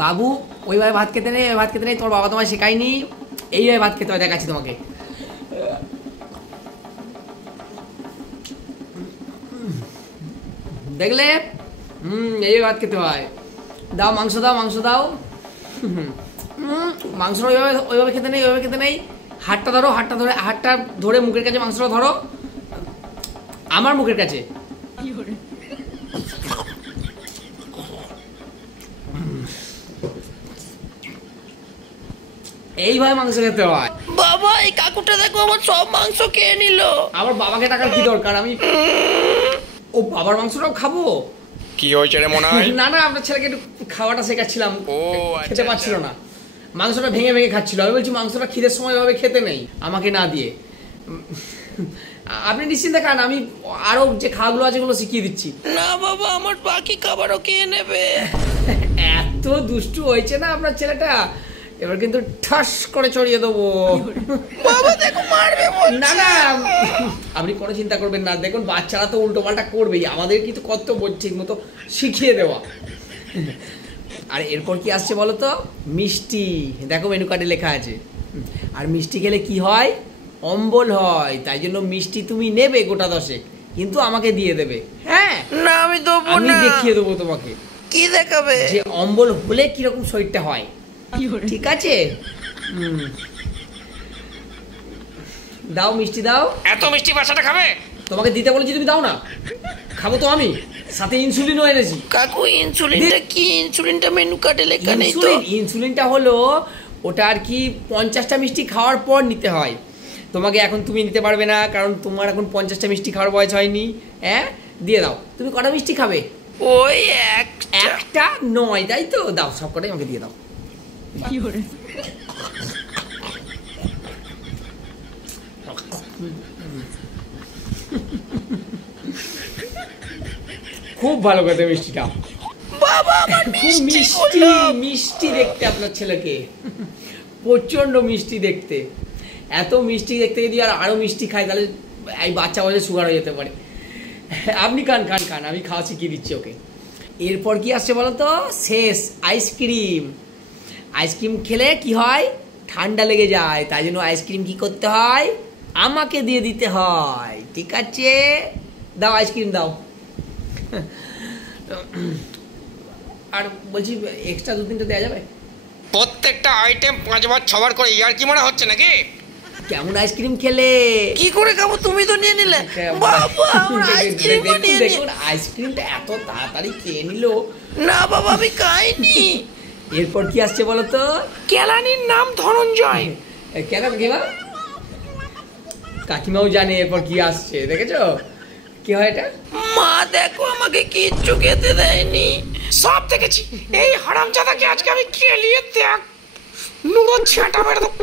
বাবু ওইভাবে ভাত খেতে নেই, ভাত খেতে নেই, তোমার বাবা তোমায় শেখায়নি, এইভাবে ভাত খেতে হয়, দেখাচ্ছি তোমাকে। দেখলে? এইভাবে ভাত খেতে হয়। দাও মাংস দাও, মাংস দাও। মাংস ওইভাবে খেতে নেই, ওইভাবে খেতে নেই। হাতটা ধরো, হাতটা ধরে মুখের কাছে মাংসটা ধরো, আমার মুখের কাছে। এইভাবে মাংস খেতে হয়। বাবা এই কাকুটা দেখো আমার সব মাংস খেয়ে নিল। আমার বাবাকে টাকার কি দরকার, আমি ও বাবার মাংসটাও খাবো। কি হয়েছে রে মনে হয়? না না, আপনার ছেলেকে একটু খাওয়াটা শেখাচ্ছিলাম, ও খেতে পারছিল না, মাংসটা ভেঙে ভেঙে খাচ্ছিল। আমি বলছি মাংসটা খিদের সময় ভাবে খেতে নেই আমাকে না দিয়ে। আপনি নিশ্চিন্তে খান, আমি আরো যে খাওয়াগুলো আছে ওগুলো শিখিয়ে দিচ্ছি। না বাবা আমার বাকি খাবারও খেয়ে নেবে। এত দুষ্টু হয়েছে না আপনার ছেলেটা, এবার কিন্তু ঠাস করে চড়িয়ে দেবো। বাবা দেখো মারবে। না না আপনি কোনো চিন্তা করবেন না, দেখুন বাচ্চারা তো উল্টো পাল্টা করবেই, আমাদের কিন্তু কর্তব্য ঠিক মতো শিখিয়ে দেওয়া। আর এরপর কি আসছে বলো তো? মিষ্টি। দেখো মেনু কার্ডে লেখা আছে। আর মিষ্টি খেলে কি হয়? অম্বল হয়, তাই জন্য মিষ্টি তুমি নেবে গোটা 10, কিন্তু আমাকে দিয়ে দেবে। হ্যাঁ না আমি দেবো না। আমি দেখিয়ে দেবো তোমাকে কি দেখাবে? যে অম্বল হলে কিরকম শরীরটা হয়, ঠিক আছে? দাও মিষ্টি দাও। এত মিষ্টি বাচ্চাটা খাবে? তোমাকে দিতে বলেছি, তুমি দাও না, খাবো তো আমি, সাথে ইনসুলিনও এনেছি। কাকু ইনসুলিনটা কি? ইনসুলিনটা মেনু কার্ডে লেখা নেই তো। ইনসুলিনটা হলো ওটা আর কি 50টা মিষ্টি খাওয়ার পর নিতে হয়। তোমাকে এখন তুমি নিতে পারবে না, কারণ তোমার এখন 50টা মিষ্টি খাওয়ার বয়স হয়নি। হ্যাঁ দিয়ে দাও। তুমি কটা মিষ্টি খাবে? ওই একটা নয়, তাই তো? দাও সব কটাই আমাকে দিয়ে দাও। খুব ভালো খেতে মিষ্টিটা, বাবা আমার খুব মিষ্টি মিষ্টি দেখতে আপনার ছেলেকে, প্রচন্ড মিষ্টি দেখতে। এত মিষ্টি দেখতে যদি আরো মিষ্টি খায় তাহলে এই বাচ্চা বয়সে সুগার হয়ে যেতে পারে। আপনি খান খান খান, আমি খাওয়া শিখিয়ে দিচ্ছি ওকে। এরপর কি আসছে বলো তো? শেষ আইসক্রিম। আইসক্রিম খেলে কি হয়? ঠান্ডা লেগে যায়, তাই জন্য আইসক্রিম কি করতে হয়? আমাকে দিয়ে দিতে হয়, ঠিক আছে? দাও আইসক্রিম দাও। আর বলছি এক্সট্রা 2-3টা দেওয়া যাবে? প্রত্যেকটা আইটেম 5 বার 6 বার করে, ইয়ার কি মনে হচ্ছে নাকি? কেমন আইসক্রিম খেলে? কি করে খাবো? তুমি তো নিয়ে নিলে। বাবা আমার আইসক্রিম নিয়ে নিলে। দেখুন আইসক্রিমটা এত তাড়াতাড়ি খেয়ে নিল। না বাবা আমি খাইনি। এরপর কি আসছে বলো তো? কেলানির নাম ধনঞ্জয়। কেন কাকিমা? কাকিমাও জানে এরপর কি আসছে, দেখেছো? কি হয় এটা? মা দেখো আমাকে কিচ্ছু খেতে দেয়নি। সব দেখেছি, এই হারামজাদাকে আজকে আমি খেলিয়ে দেখ নুরো ঝাঁটা মেরে দেব।